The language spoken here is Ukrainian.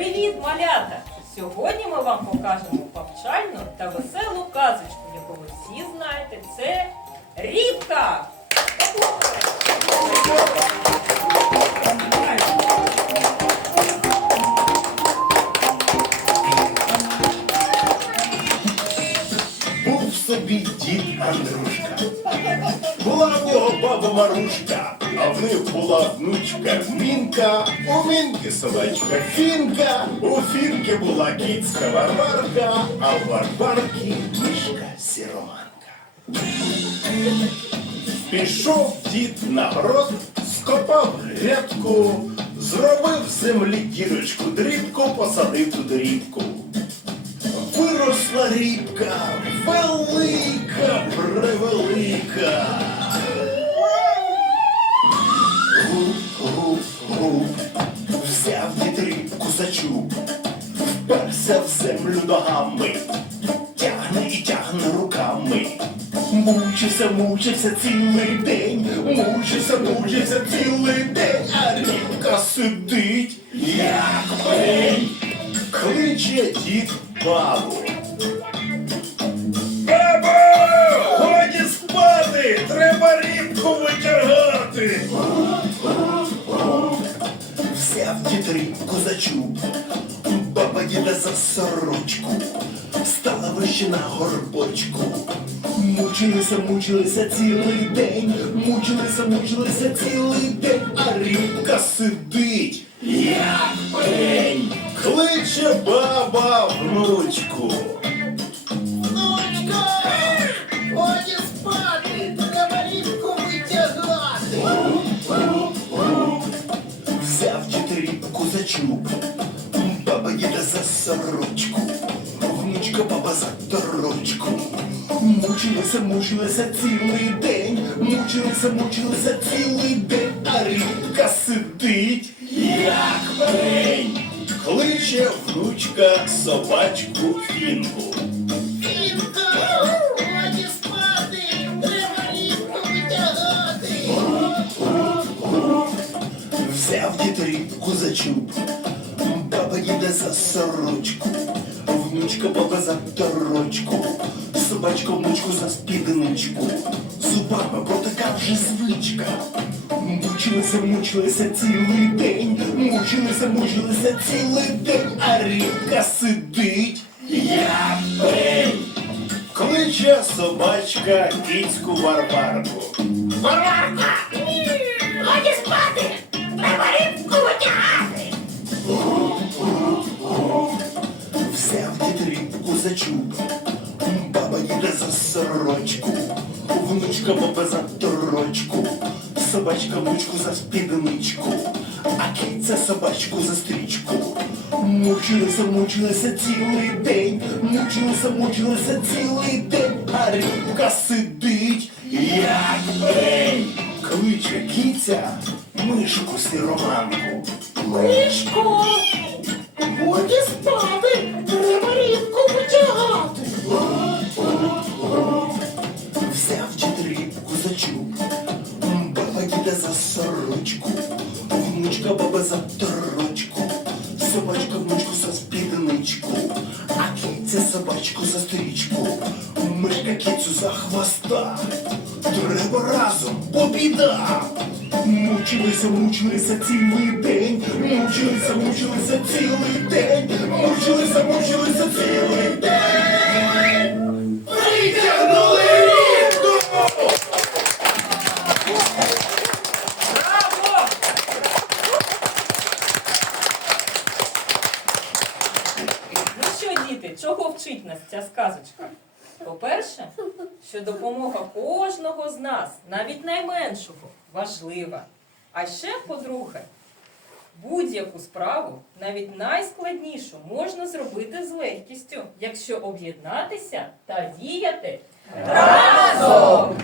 Привіт, малята! Сьогодні ми вам покажемо повчальну та веселу казочку, яку ви всі знаєте. Це Рібка! Собі дід Андрушка. Була в нього баба Марушка, а в них була внучка Мінка, у Мінки собачка Фінка, у Фінки була кіцька Варварка, а в Варварки мишка Сіроманка. Пішов дід на город, скопав грядку, зробив землі дірочку дрібку, посадив туди рібку. Виросла рібка, велика, превелика. Гуп, гуп, гуп, взяв дід рібку за чуб, вперся в землю ногами, тягне і тягне руками. Мучився, мучився цілий день, мучився, мучився цілий день, а рібка сидить, як пень. Кличе дід бабу. Взяв дід рібку за чуб, баба діда за сорочку, стала вище на горбочку. Мучилися, мучилися цілий день, мучилися, мучилися цілий день, а рібка сидить, Взяв дід рібку за баба їде за сорочку, внучка баба за торочку. Мучилися, мучилися цілий день, мучилися, мучилися цілий день, а рібка сидить, як пень. Кличе внучка собачку фінку. Взяв дід рібку за чуб, баба їде за сорочку, внучка баба за торочку, собачка внучку за спідничку, зубами протика вже звичка. Мучилися, мучилися цілий день, мучилися, мучилися цілий день, а рібка сидить, як пень. Кличе собачка кіцьку Варварку. Варварка! За сорочку, внучка баба за торочку, собачка внучку за спідничку, а киця собачку за стрічку. Мучилися, мучилися цілий день, мучилися, мучилися цілий день, а рібка сидить, як пень. Кличе киця мишку сіроманку. Мишко! Годі спати! Внучка баба за трочку, собачка внучку за спідничку, а киця собачку за стрічку, мишка кицю за хвоста. Треба разом, бо біда. Мучилися, мучилися цілий день, мучилися, мучилися цілий день, ця сказочка? По-перше, що допомога кожного з нас, навіть найменшого, важлива. А ще, по-друге, будь-яку справу, навіть найскладнішу, можна зробити з легкістю, якщо об'єднатися та діяти разом!